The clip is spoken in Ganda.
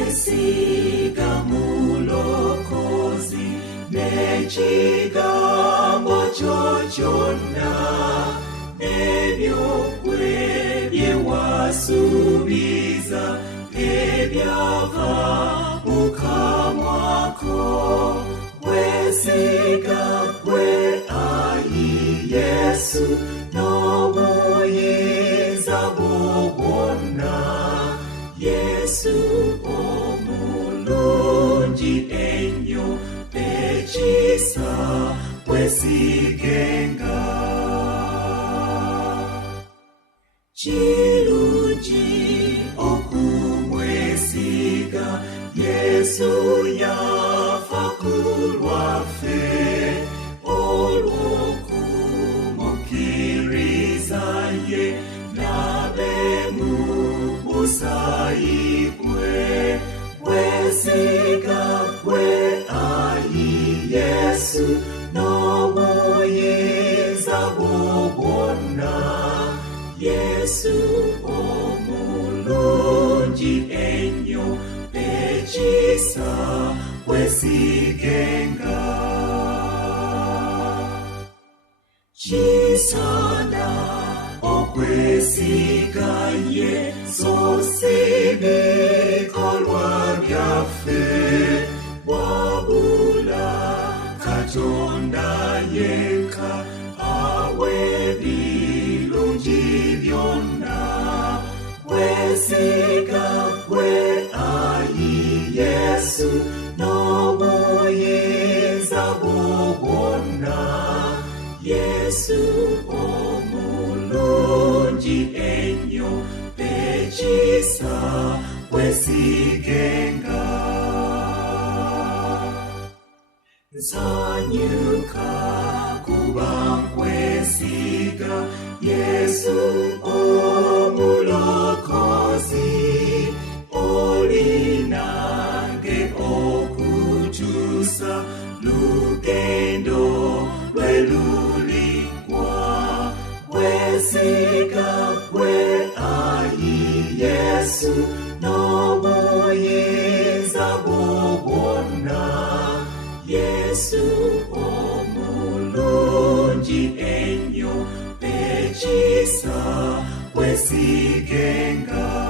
tukwesiga mulokozi n'ekigambo ky'okyonna ebyokwe bye wasuubiza ebyava mu kamwa ko. Kwesiga kwe ayi Yesu n'obuyinza bwo bwonna. Yesu omulungi ennyo ekisa kwesigenga. Kirungi okumwesiga Yesu yafa ku lwaffe olw'okumukkiriza ye n'abeemu musaayi gwe. Kwesiga kwe ayi Yesu n'obuyinza bwo bwonna. Yesu omulungi ennyo ekisa kwesigenga. Kisaana okwesiga ye so si bikolwa byaffe wabula Katonda yekka awe ebirungi byonna. Kwesiga kwe ayi Yesu n'obuyinza bwo bwonna. Yesu omulungi ennyo ekisa kwesigenga. Nsanyuka kuba nkwesiga Yesu omulokozi. Olinange okutuusa lugendo lwe luliggwa. Kwesiga kwe ayi Yesu n'obuyinza bwo bwonna. Yesu omulungi ennyo ekisa kwesigenga.